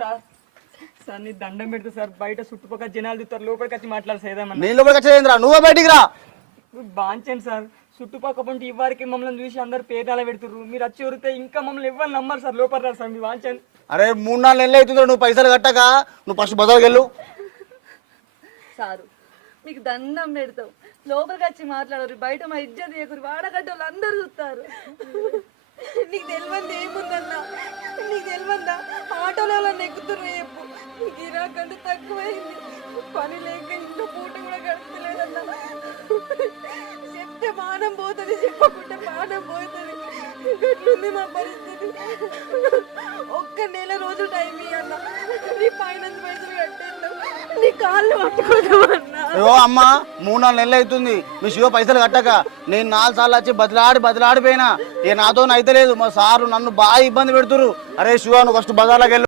Sir sir నీ దండం పెడతా సార్, బయట చుట్టుపక్కల జనాలు చూస్తారు, లోపలికి వచ్చి మాట్లాడు సార్ ఏదమ్మా. నేను లోపలికి వచ్చేదేంద్రా, నువ్వే బయటికి రా. బాంచండి సార్, చుట్టుపక్కల పంటే ఇవ్వరికి మమ్మల్ని చూసి అందరు పేటాల పెడుతుర్రు, మీరు వచ్చి వరితే ఇంకా మమ్మల్ని ఎవరు నమ్మరు సార్, లోపల రారు సార్ మీ వాంచండి. అరే 3-4 నెలలు అవుతుందో నువ్వు పైసలు కట్టక, నువ్వు ఫస్ట్ బజార్కి వెళ్ళు. సారు మీకు దండం పెడతాం, లోపలికి వచ్చి మాట్లాడరు, బయట మా ఇజ్జత్ చేయకూరు, వాడగడ్డ వాళ్ళు అందరు చూస్తారు. నీకు తెలియంది ఏముందన్నా, నీకు తెలియందా ఆటోలో వాళ్ళని ఎక్కుతున్నారు చెప్పు, గిరాకంటే తక్కువైంది, పని లేక ఇంట్లో పూట కూడా గడపలేదన్నా. చెప్తే మానం పోతుంది, చెప్పకుంటే మానం పోతుంది, గట్లుంది మా పరిస్థితి. ఒక్క నెల రోజులు టైం ఇవ్వన్నా, నీ ఫైనాన్స్ పైసలు కట్టేస్తావు, నీ కాళ్ళు పట్టుకోదామన్నా. అయ్యో అమ్మ 3-4 నెలలు అవుతుంది మీ శివ పైసలు కట్టక, నేను 4 సార్లు వచ్చి బదిలాడిపోయినా, నాతో అయితే లేదు, మా సారు నన్ను బాగా ఇబ్బంది పెడుతురు. అరే శివ నువ్వు ఫస్ట్ బజార్లోకి వెళ్ళు.